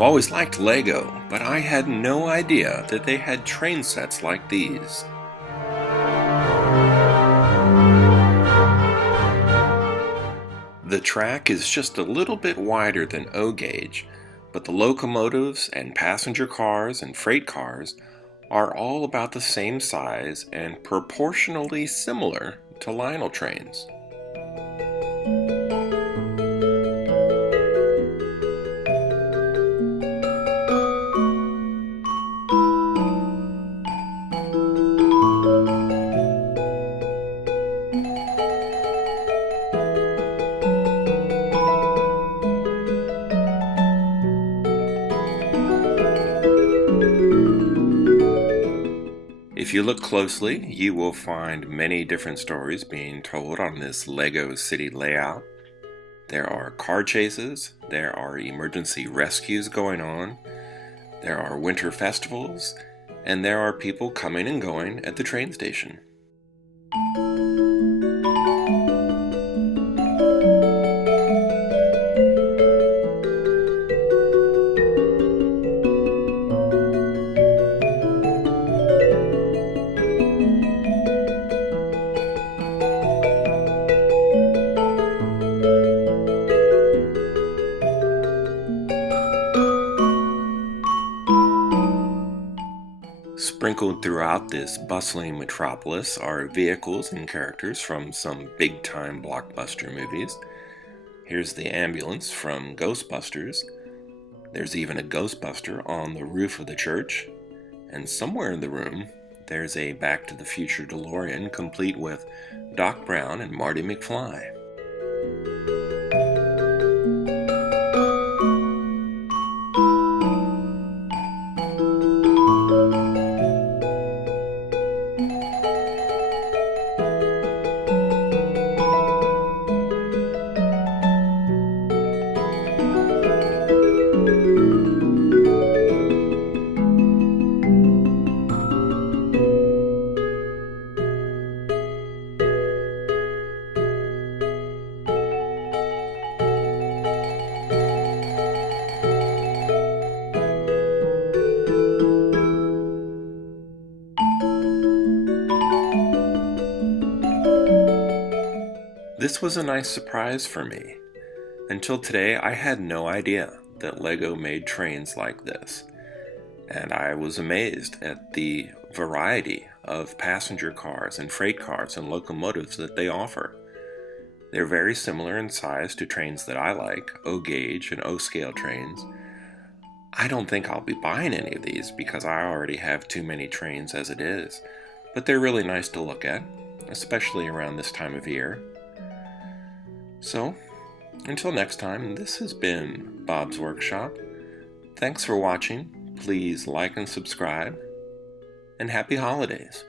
I've always liked Lego, but I had no idea that they had train sets like these. The track is just a little bit wider than O gauge, but the locomotives and passenger cars and freight cars are all about the same size and proportionally similar to Lionel trains. If you look closely, you will find many different stories being told on this Lego city layout. There are car chases, there are emergency rescues going on, there are winter festivals, and there are people coming and going at the train station. Sprinkled throughout this bustling metropolis are vehicles and characters from some big-time blockbuster movies. Here's the ambulance from Ghostbusters. There's even a Ghostbuster on the roof of the church. And somewhere in the room, there's a Back to the Future DeLorean complete with Doc Brown and Marty McFly. This was a nice surprise for me. Until today, I had no idea that Lego made trains like this, and I was amazed at the variety of passenger cars and freight cars and locomotives that they offer. They're very similar in size to trains that I like, O-gauge and O-scale trains. I don't think I'll be buying any of these because I already have too many trains as it is, but they're really nice to look at, especially around this time of year. So, until next time, this has been Bob's Workshop. Thanks for watching. Please like and subscribe, and happy holidays.